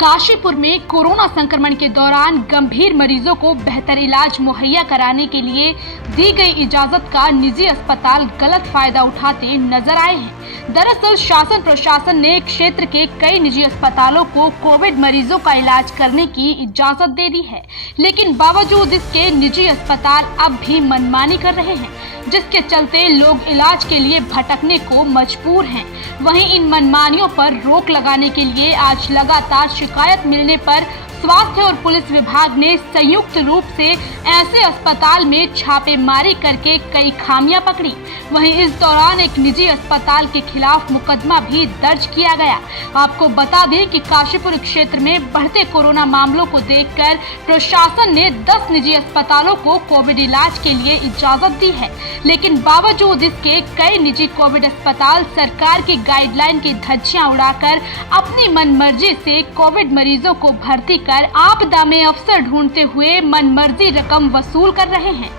काशीपुर में कोरोना संक्रमण के दौरान गंभीर मरीजों को बेहतर इलाज मुहैया कराने के लिए दी गई इजाजत का निजी अस्पताल गलत फायदा उठाते नजर आए हैं। दरअसल शासन प्रशासन ने क्षेत्र के कई निजी अस्पतालों को कोविड मरीजों का इलाज करने की इजाजत दे दी है, लेकिन बावजूद इसके निजी अस्पताल अब भी मनमानी कर रहे हैं, जिसके चलते लोग इलाज के लिए भटकने को मजबूर हैं। वहीं इन मनमानियों पर रोक लगाने के लिए आज लगातार शिकायत मिलने पर स्वास्थ्य और पुलिस विभाग ने संयुक्त रूप से ऐसे अस्पताल में छापेमारी करके कई खामियां पकड़ी। वहीं इस दौरान एक निजी अस्पताल के खिलाफ मुकदमा भी दर्ज किया गया। आपको बता दें कि काशीपुर क्षेत्र में बढ़ते कोरोना मामलों को देखकर प्रशासन ने 10 निजी अस्पतालों को कोविड इलाज के लिए इजाजत दी है, लेकिन बावजूद इसके कई निजी कोविड अस्पताल सरकार की गाइडलाइन की धज्जियां उड़ाकर अपनी मनमर्जी से कोविड मरीजों को भर्ती कर आपदा में अवसर ढूंढते हुए मनमर्जी रकम वसूल कर रहे हैं,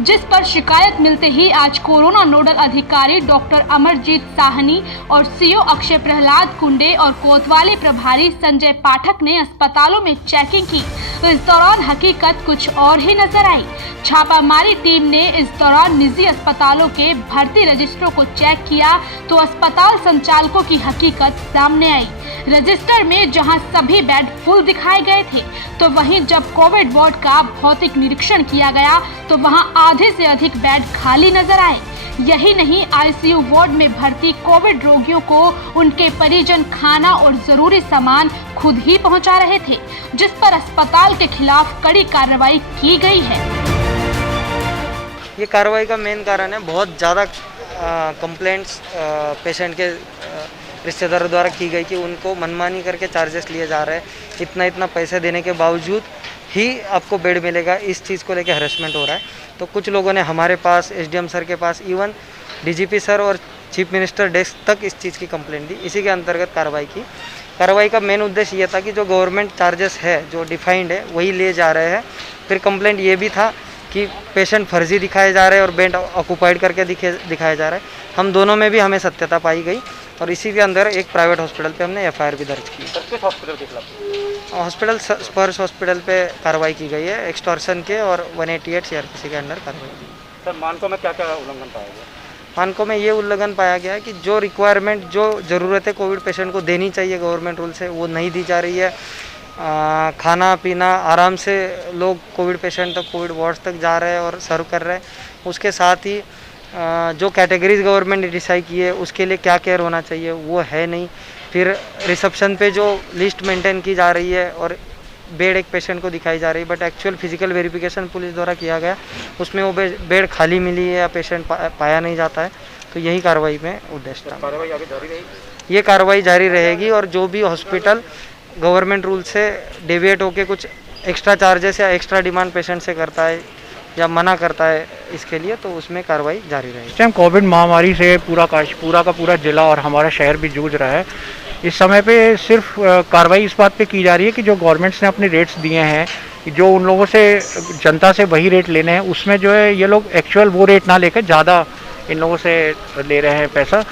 जिस पर शिकायत मिलते ही आज कोरोना नोडल अधिकारी डॉक्टर अमरजीत साहनी और सीओ अक्षय प्रहलाद कुंडे और कोतवाली प्रभारी संजय पाठक ने अस्पतालों में चेकिंग की। इस दौरान हकीकत कुछ और ही नजर आई। छापामारी टीम ने इस दौरान निजी अस्पतालों के भर्ती रजिस्टरों को चेक किया तो अस्पताल संचालकों की हकीकत सामने आई। रजिस्टर में जहां सभी बेड फुल दिखाए गए थे, तो वहीं जब कोविड वार्ड का भौतिक निरीक्षण किया गया तो वहां आधे से अधिक बेड खाली नजर आए। यही नहीं, आईसीयू वार्ड में भर्ती कोविड रोगियों को उनके परिजन खाना और जरूरी सामान खुद ही पहुंचा रहे थे, जिस पर अस्पताल के खिलाफ कड़ी कार्रवाई की गई है। ये कार्रवाई का मेन कारण है बहुत ज़्यादा कंप्लेंट्स पेशेंट के रिश्तेदारों द्वारा की गई कि उनको मनमानी करके चार्जेस लिए जा रहे हैं। इतना पैसे देने के बावजूद ही आपको बेड मिलेगा, इस चीज़ को लेकर हरेसमेंट हो रहा है। तो कुछ लोगों ने हमारे पास, एसडीएम सर के पास, इवन डीजीपी सर और चीफ मिनिस्टर डेस्क तक इस चीज़ की कंप्लेंट दी। इसी के अंतर्गत कार्रवाई की। कार्रवाई का मेन उद्देश्य ये था कि जो गवर्नमेंट चार्जेस है, जो डिफाइंड है, वही लिए जा रहे हैं। फिर कंप्लेंट ये भी था कि पेशेंट फर्जी दिखाए जा रहे हैं और बेड ऑक्यूपाइड करके दिखाए जा रहे हैं। हम दोनों में भी हमें सत्यता पाई गई और इसी के अंदर एक प्राइवेट हॉस्पिटल पे हमने एफआईआर भी दर्ज की। किस हॉस्पिटल के खिलाफ? हॉस्पिटल स्पर्श हॉस्पिटल पे कार्रवाई की गई है, एक्सटॉर्शन के और 188 सीआरपीसी के अंडर कार्रवाई की। सर, मानकों में क्या क्या उल्लंघन पाया गया? मानकों में ये उल्लंघन पाया गया है कि जो रिक्वायरमेंट, जो ज़रूरतें कोविड पेशेंट को देनी चाहिए गवर्नमेंट रूल से, वो नहीं दी जा रही है। खाना पीना आराम से लोग कोविड पेशेंट तक, कोविड वार्ड्स तक जा रहे हैं और सर्व कर रहे हैं। उसके साथ ही जो कैटेगरीज गवर्नमेंट ने डिसाइड की है उसके लिए क्या केयर होना चाहिए वो है नहीं। फिर रिसेप्शन पे जो लिस्ट मेंटेन की जा रही है और बेड एक पेशेंट को दिखाई जा रही है, but actual physical verification police द्वारा किया गया, उसमें वो बेड खाली मिली है या पेशेंट पाया नहीं जाता है। तो यही कार्रवाई में उद्देश्य था। कार्रवाई आगे जारी रहेगी? ये कार्रवाई जारी रहेगी और जो भी हॉस्पिटल गवर्नमेंट रूल से डेविएट होकर कुछ एक्स्ट्रा चार्जेस या एक्स्ट्रा डिमांड पेशेंट से करता है या मना करता है इसके लिए, तो उसमें कार्रवाई जारी रहेगी। इस टाइम कोविड महामारी से पूरा का पूरा जिला और हमारा शहर भी जूझ रहा है। इस समय पे सिर्फ कार्रवाई इस बात पे की जा रही है कि जो गवर्नमेंट्स ने अपने रेट्स दिए हैं, जो उन लोगों से, जनता से वही रेट लेने हैं, उसमें जो है ये लोग एक्चुअल वो रेट ना लेकर ज़्यादा इन लोगों से ले रहे हैं पैसा।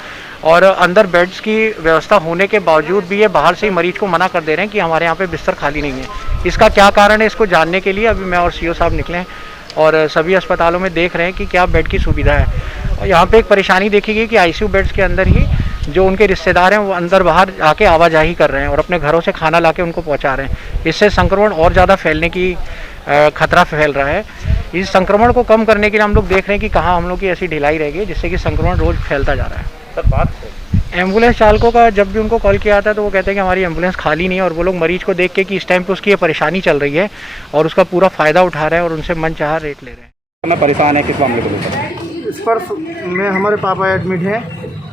और अंदर बेड्स की व्यवस्था होने के बावजूद भी ये बाहर से ही मरीज को मना कर दे रहे हैं कि हमारे यहाँ पे बिस्तर खाली नहीं है। इसका क्या कारण है, इसको जानने के लिए अभी मैं और सीओ साहब निकले हैं और सभी अस्पतालों में देख रहे हैं कि क्या बेड की सुविधा है। और यहाँ पे एक परेशानी देखी गई कि आईसीयू बेड्स के अंदर ही जो उनके रिश्तेदार हैं वो अंदर बाहर आके आवाजाही कर रहे हैं और अपने घरों से खाना लाके उनको पहुँचा रहे हैं। इससे संक्रमण और ज़्यादा फैलने की खतरा फैल रहा है। इस संक्रमण को कम करने के लिए हम लोग देख रहे हैं कि कहाँ हम लोग की ऐसी ढिलाई रह गई जिससे कि संक्रमण रोज़ फैलता जा रहा है। सर, बात एम्बुलेंस चालकों का जब भी उनको कॉल किया था तो वो कहते हैं कि हमारी एम्बुलेंस खाली नहीं है और वो लोग मरीज को देख के कि इस टाइम पे उसकी ये परेशानी चल रही है और उसका पूरा फ़ायदा उठा रहे हैं और उनसे मनचाहा रेट ले रहे हैं। मैं परेशान है किस मामले को लेकर? इस पर में हमारे पापा एडमिट हैं।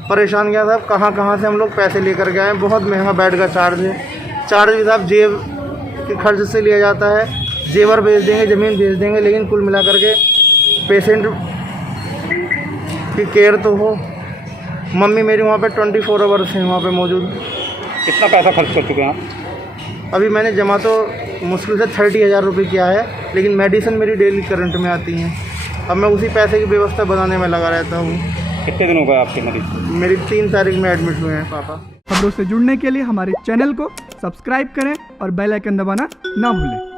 परेशान किया साहब, कहाँ से हम लोग पैसे लेकर गए हैं। बहुत महंगा बेड का चार्ज है। चार्ज भी साहब जेब के खर्च से लिया जाता है। जेवर भेज देंगे, ज़मीन भेज देंगे, लेकिन कुल मिला करके पेशेंट की केयर तो हो। मम्मी मेरी वहाँ पे 24 आवर्स हैं वहाँ पे मौजूद। कितना पैसा खर्च कर चुके हैं आप? अभी मैंने जमा तो मुश्किल से 30,000 रुपये किया है, लेकिन मेडिसिन मेरी डेली करंट में आती हैं। अब मैं उसी पैसे की व्यवस्था बनाने में लगा रहता हूँ। कितने दिन हो गए आपके मरीज? मेरी 3 तारीख में एडमिट हुए हैं पापा। खबरों से जुड़ने के लिए हमारे चैनल को सब्सक्राइब करें और बेल आइकन दबाना ना भूलें।